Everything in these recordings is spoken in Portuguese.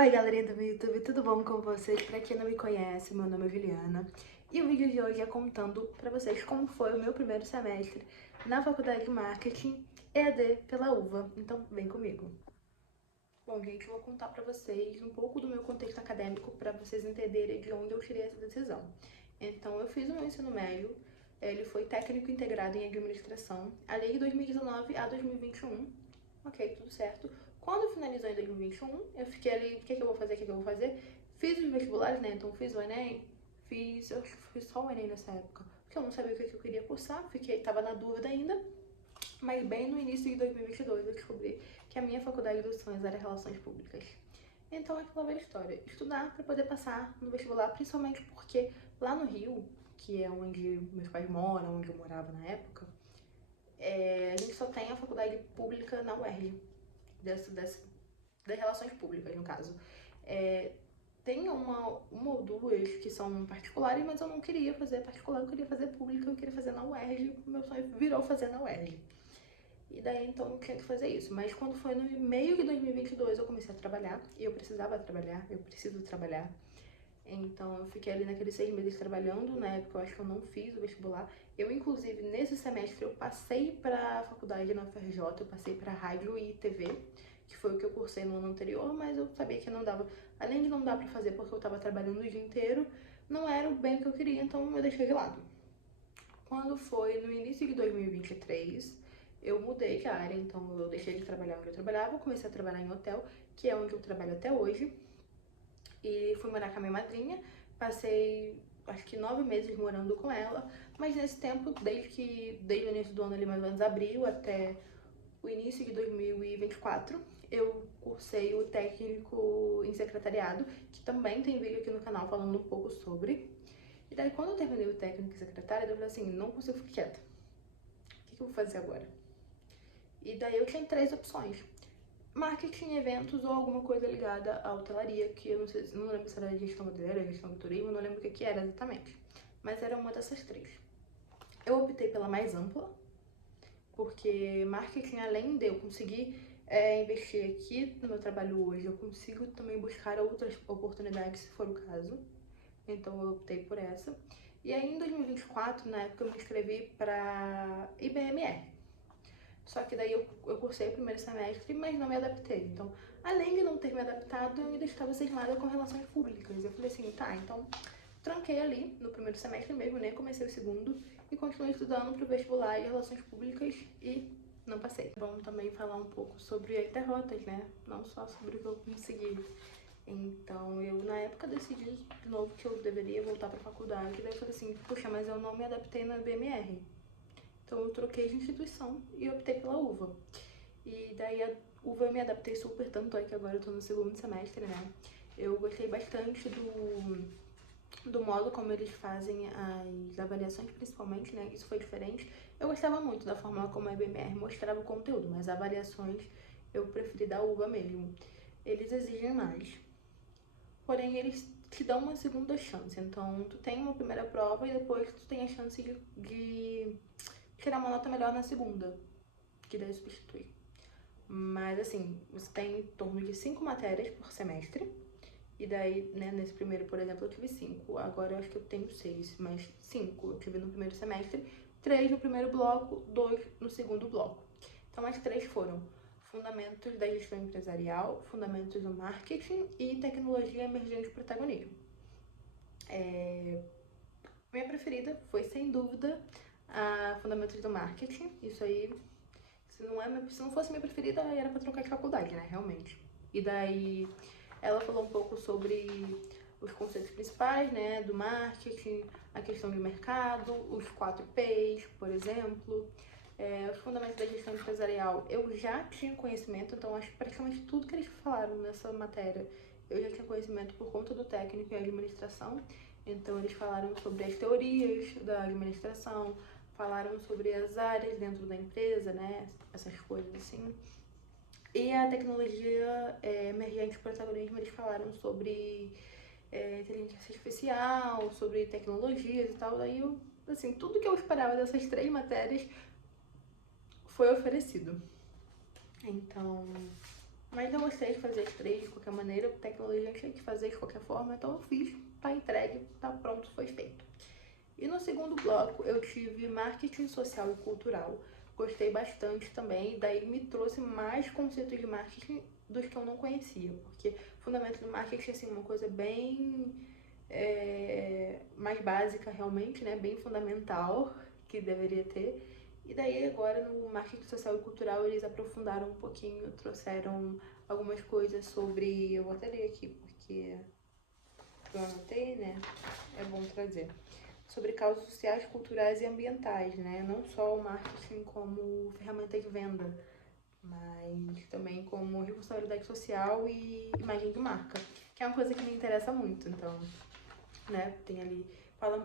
Oi, galerinha do meu YouTube, tudo bom com vocês? Pra quem não me conhece, meu nome é Juliana e o vídeo de hoje é contando pra vocês como foi o meu primeiro semestre na Faculdade de Marketing EAD pela UVA, então vem comigo. Bom, gente, eu vou contar pra vocês um pouco do meu contexto acadêmico pra vocês entenderem de onde eu tirei essa decisão. Então, eu fiz o meu ensino médio, ele foi técnico integrado em administração, ali de 2019 a 2021, ok, tudo certo. Quando finalizou em 2021, eu fiquei ali, o que eu vou fazer, o que eu vou fazer? Fiz os vestibulares, né, então fiz o Enem, eu fiz só o Enem nessa época, porque eu não sabia o que eu queria cursar, tava na dúvida ainda, mas bem no início de 2022 eu descobri que a minha faculdade dos sonhos era Relações Públicas. Então é aquela velha história, estudar para poder passar no vestibular, principalmente porque lá no Rio, que é onde meus pais moram, onde eu morava na época, a gente só tem a faculdade pública na UERJ, das relações públicas, no caso. Tem uma ou duas que são particulares, mas eu não queria fazer particular, eu queria fazer pública, eu queria fazer na UERJ, meu sonho virou fazer na UERJ. E daí, então, eu tinha que fazer isso. Mas quando foi no meio de 2022, eu comecei a trabalhar. E eu precisava trabalhar, eu preciso trabalhar. Então, eu fiquei ali naqueles 6 meses trabalhando. Na época, eu acho que eu não fiz o vestibular. Eu, inclusive, nesse semestre, eu passei pra faculdade na UFRJ. Eu passei pra rádio e TV, que foi o que eu cursei no ano anterior. Mas eu sabia que não dava. Além de não dar pra fazer porque eu tava trabalhando o dia inteiro, não era o bem que eu queria, então eu deixei de lado. Quando foi no início de 2023, eu mudei de área, então eu deixei de trabalhar onde eu trabalhava, comecei a trabalhar em hotel, que é onde eu trabalho até hoje, e fui morar com a minha madrinha, passei acho que 9 meses morando com ela, mas nesse tempo, desde o início do ano ali, mais ou menos abril, até o início de 2024, eu cursei o técnico em secretariado, que também tem vídeo aqui no canal falando um pouco sobre. E daí, quando eu terminei o técnico em secretariado, eu falei assim, não consigo ficar quieta. O que eu vou fazer agora? E daí eu tinha 3 opções. Marketing, eventos ou alguma coisa ligada à hotelaria, que eu não sei, não lembro se era gestão hoteleira, gestão de turismo, não lembro o que era exatamente. Mas era uma dessas 3. Eu optei pela mais ampla, porque marketing, além de eu conseguir investir aqui no meu trabalho hoje, eu consigo também buscar outras oportunidades, se for o caso. Então eu optei por essa. E aí em 2024, na época, eu me inscrevi para IBMR. Só que daí eu cursei o primeiro semestre, mas não me adaptei. Então, além de não ter me adaptado, eu ainda estava cismada com relações públicas. Eu falei assim, tá, então tranquei ali no primeiro semestre mesmo, né? Comecei o segundo e continuei estudando para o vestibular de relações públicas e não passei. É bom também falar um pouco sobre as derrotas, né? Não só sobre o que eu consegui. Então, eu na época decidi de novo que eu deveria voltar para a faculdade. Daí eu falei assim, puxa, mas eu não me adaptei na BMR. Então eu troquei de instituição e optei pela UVA. E daí a UVA eu me adaptei super, tanto é que agora eu tô no segundo semestre, né? Eu gostei bastante do modo como eles fazem as avaliações, principalmente, né? Isso foi diferente. Eu gostava muito da forma como a IBMR mostrava o conteúdo, mas avaliações eu preferi da UVA mesmo. Eles exigem mais, porém eles te dão uma segunda chance. Então, tu tem uma primeira prova e depois tu tem a chance de tirar uma nota melhor na segunda, que daí substitui. Mas assim, você tem em torno de 5 matérias por semestre. E daí, né, nesse primeiro, por exemplo, eu tive 5. Agora eu acho que eu tenho 6, mas 5 eu tive no primeiro semestre, 3 no primeiro bloco, 2 no segundo bloco. Então as 3 foram Fundamentos da Gestão Empresarial, Fundamentos do Marketing e Tecnologia Emergente e Protagonismo. Minha preferida foi, sem dúvida, a Fundamentos do Marketing. Isso aí, se não fosse minha preferida, era pra trocar de faculdade, né, realmente. E daí, ela falou um pouco sobre os conceitos principais, né, do marketing, a questão de mercado, os 4 P's, por exemplo. Os fundamentos da gestão empresarial, eu já tinha conhecimento, então acho que praticamente tudo que eles falaram nessa matéria, eu já tinha conhecimento por conta do técnico em administração. Então, eles falaram sobre as teorias da administração, falaram sobre as áreas dentro da empresa, né? Essas coisas assim. E a tecnologia emergente e protagonismo, eles falaram sobre inteligência artificial, sobre tecnologias e tal. Daí, assim, tudo que eu esperava dessas 3 matérias foi oferecido. Então, Mas eu gostei de fazer as 3 de qualquer maneira, tecnologia tinha que fazer de qualquer forma, então eu fiz, tá entregue, tá pronto, foi feito. E no segundo bloco eu tive marketing social e cultural. Gostei bastante também, daí me trouxe mais conceitos de marketing dos que eu não conhecia, porque fundamento do marketing assim, uma coisa bem mais básica realmente, né? Bem fundamental que deveria ter. E daí agora no marketing social e cultural eles aprofundaram um pouquinho, trouxeram algumas coisas sobre, eu vou até ler aqui porque eu anotei, né? É bom trazer. Sobre causas sociais, culturais e ambientais, né? Não só o marketing como ferramenta de venda, mas também como responsabilidade social e imagem de marca, que é uma coisa que me interessa muito, então, né? Tem ali,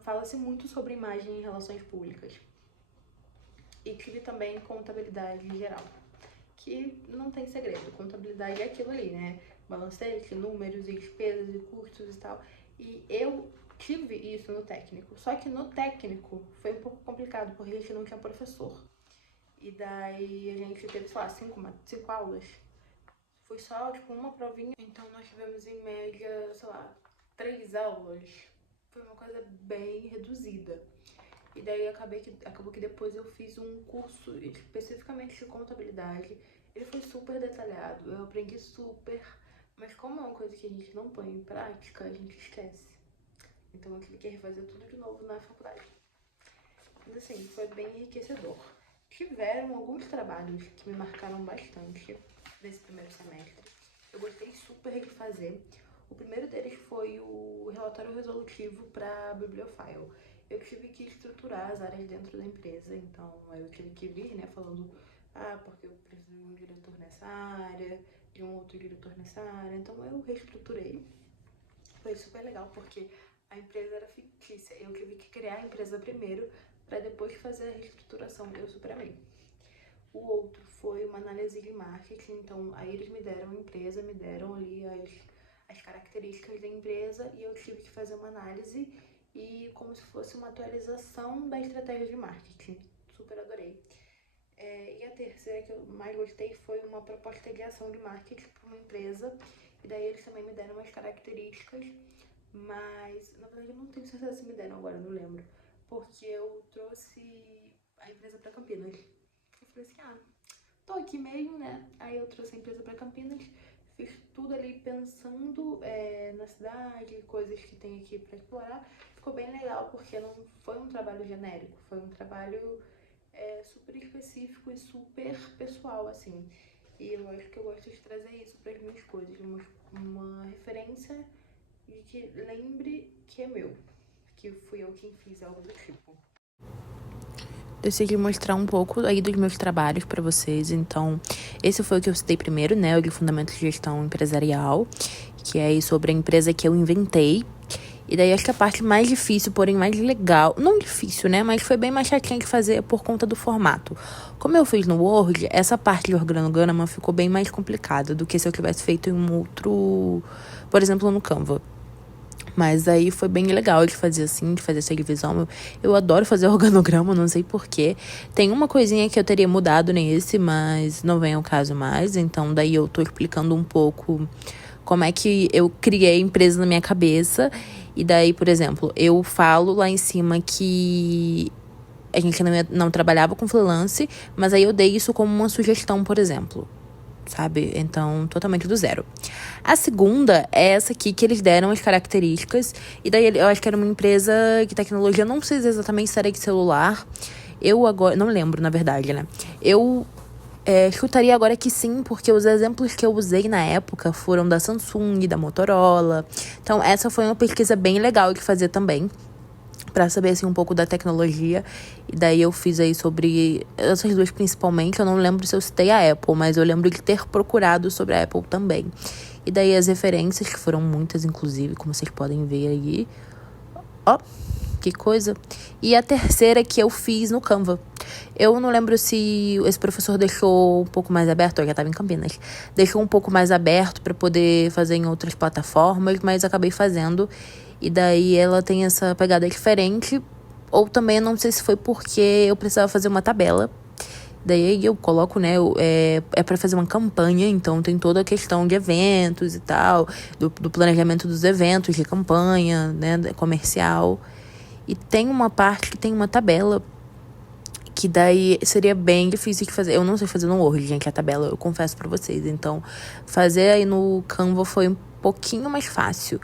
fala-se muito sobre imagem em relações públicas. E tive também contabilidade geral, que não tem segredo, contabilidade é aquilo ali, né? Balancete, números e despesas e custos e tal. E eu tive isso no técnico, só que no técnico foi um pouco complicado, porque a gente não tinha professor. E daí a gente teve, sei lá, 5 aulas. Foi só, tipo, uma provinha, então nós tivemos em média, sei lá, 3 aulas. Foi uma coisa bem reduzida. E daí acabou que depois eu fiz um curso especificamente de contabilidade. Ele foi super detalhado, eu aprendi super, mas como é uma coisa que a gente não põe em prática, a gente esquece. Então eu tive que refazer tudo de novo na faculdade. Mas assim, foi bem enriquecedor. Tiveram alguns trabalhos que me marcaram bastante nesse primeiro semestre. Eu gostei super de fazer. O primeiro deles foi o relatório resolutivo para a Bibliofile. Eu tive que estruturar as áreas dentro da empresa, então eu tive que vir, né, falando, porque eu preciso de um diretor nessa área, de um outro diretor nessa área, então eu reestruturei. Foi super legal, porque a empresa era fictícia, eu tive que criar a empresa primeiro, para depois fazer a reestruturação, eu super amei. O outro foi uma análise de marketing, então aí eles me deram a empresa, me deram ali as características da empresa e eu tive que fazer uma análise e como se fosse uma atualização da estratégia de marketing. Super adorei. E a terceira que eu mais gostei foi uma proposta de ação de marketing para uma empresa. E daí eles também me deram umas características, mas na verdade eu não tenho certeza se me deram agora, não lembro. Porque eu trouxe a empresa para Campinas. Eu falei assim, tô aqui mesmo, né? Aí eu trouxe a empresa para Campinas, fiz tudo ali pensando na cidade, coisas que tem aqui para explorar. Ficou bem legal, porque não foi um trabalho genérico, foi um trabalho super específico e super pessoal, assim. E eu acho que eu gosto de trazer isso para as minhas coisas, uma referência de que lembre que é meu, que fui eu quem fiz algo do tipo. Decidi mostrar um pouco aí dos meus trabalhos para vocês. Então, esse foi o que eu citei primeiro, né? O de Fundamentos de Gestão Empresarial, que é sobre a empresa que eu inventei. E daí acho que a parte mais difícil, porém mais legal, não difícil, né? Mas foi bem mais chatinha de fazer por conta do formato. Como eu fiz no Word, essa parte de organograma ficou bem mais complicada do que se eu tivesse feito em um outro, por exemplo, no Canva. Mas aí foi bem legal de fazer assim, de fazer essa divisão. Eu adoro fazer organograma, não sei porquê. Tem uma coisinha que eu teria mudado nesse, mas não vem ao caso mais. Então daí eu tô explicando um pouco como é que eu criei a empresa na minha cabeça. E daí, por exemplo, eu falo lá em cima que a gente não trabalhava com freelance, mas aí eu dei isso como uma sugestão, por exemplo. Sabe? Então, totalmente do zero. A segunda é essa aqui, que eles deram as características. E daí, eu acho que era uma empresa de tecnologia, não sei exatamente se era de celular. Eu agora, não lembro, na verdade, né? Eu chutaria agora que sim, porque os exemplos que eu usei na época foram da Samsung, da Motorola. Então, essa foi uma pesquisa bem legal de fazer também, pra saber, assim, um pouco da tecnologia. E daí eu fiz aí sobre essas duas principalmente. Eu não lembro se eu citei a Apple, mas eu lembro de ter procurado sobre a Apple também. E daí as referências, que foram muitas, inclusive, como vocês podem ver aí. Ó, que coisa. E a terceira que eu fiz no Canva. Eu não lembro se esse professor deixou um pouco mais aberto, eu já estava em Campinas. Deixou um pouco mais aberto para poder fazer em outras plataformas, mas acabei fazendo. E daí ela tem essa pegada diferente. Ou também, eu não sei se foi porque eu precisava fazer uma tabela. Daí eu coloco, né, é para fazer uma campanha, então tem toda a questão de eventos e tal, do planejamento dos eventos, de campanha, né, comercial. E tem uma parte que tem uma tabela, que daí seria bem difícil de fazer. Eu não sei fazer no Word, gente, a tabela, eu confesso pra vocês. Então, fazer aí no Canva foi um pouquinho mais fácil.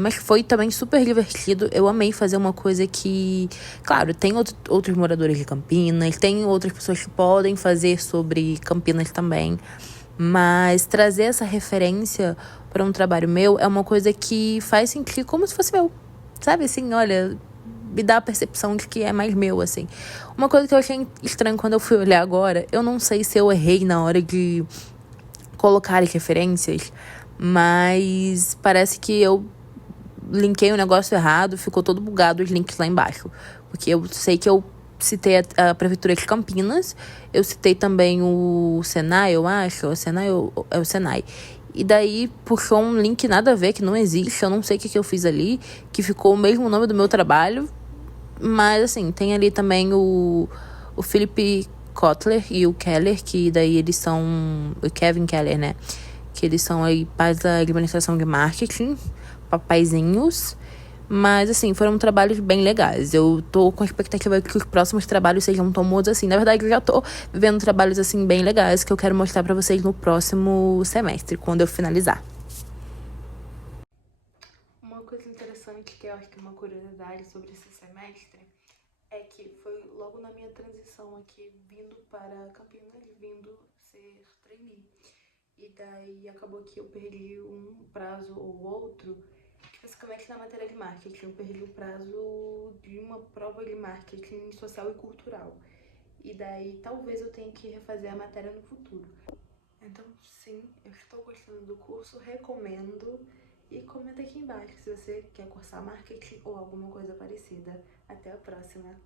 Mas foi também super divertido. Eu amei fazer uma coisa que... Claro, tem outros moradores de Campinas, tem outras pessoas que podem fazer sobre Campinas também. Mas trazer essa referência para um trabalho meu é uma coisa que faz sentir como se fosse meu. Sabe, assim, olha, me dá a percepção de que é mais meu, assim. Uma coisa que eu achei estranho quando eu fui olhar agora, eu não sei se eu errei na hora de colocar as referências, mas parece que eu linkei o negócio errado, ficou todo bugado os links lá embaixo. Porque eu sei que eu citei a Prefeitura de Campinas, eu citei também o Senai, eu acho, o Senai é o Senai. E daí puxou um link nada a ver, que não existe, eu não sei o que eu fiz ali, que ficou o mesmo nome do meu trabalho, mas assim, tem ali também o Philip Kotler e o Keller, que daí eles são, o Kevin Keller, né? Que eles são aí pais da administração de marketing, papaizinhos. Mas, assim, foram trabalhos bem legais. Eu tô com a expectativa de que os próximos trabalhos sejam tão bons assim. Na verdade, eu já tô vivendo trabalhos, assim, bem legais que eu quero mostrar pra vocês no próximo semestre, quando eu finalizar. Uma coisa interessante que eu acho que é uma curiosidade sobre esse semestre é que foi logo na minha transição aqui, vindo para Campinas, vindo ser trainee. E daí acabou que eu perdi um prazo ou outro, especificamente na matéria de marketing. Eu perdi o prazo de uma prova de marketing social e cultural. E daí talvez eu tenha que refazer a matéria no futuro. Então, sim, eu estou gostando do curso, recomendo. E comenta aqui embaixo se você quer cursar marketing ou alguma coisa parecida. Até a próxima!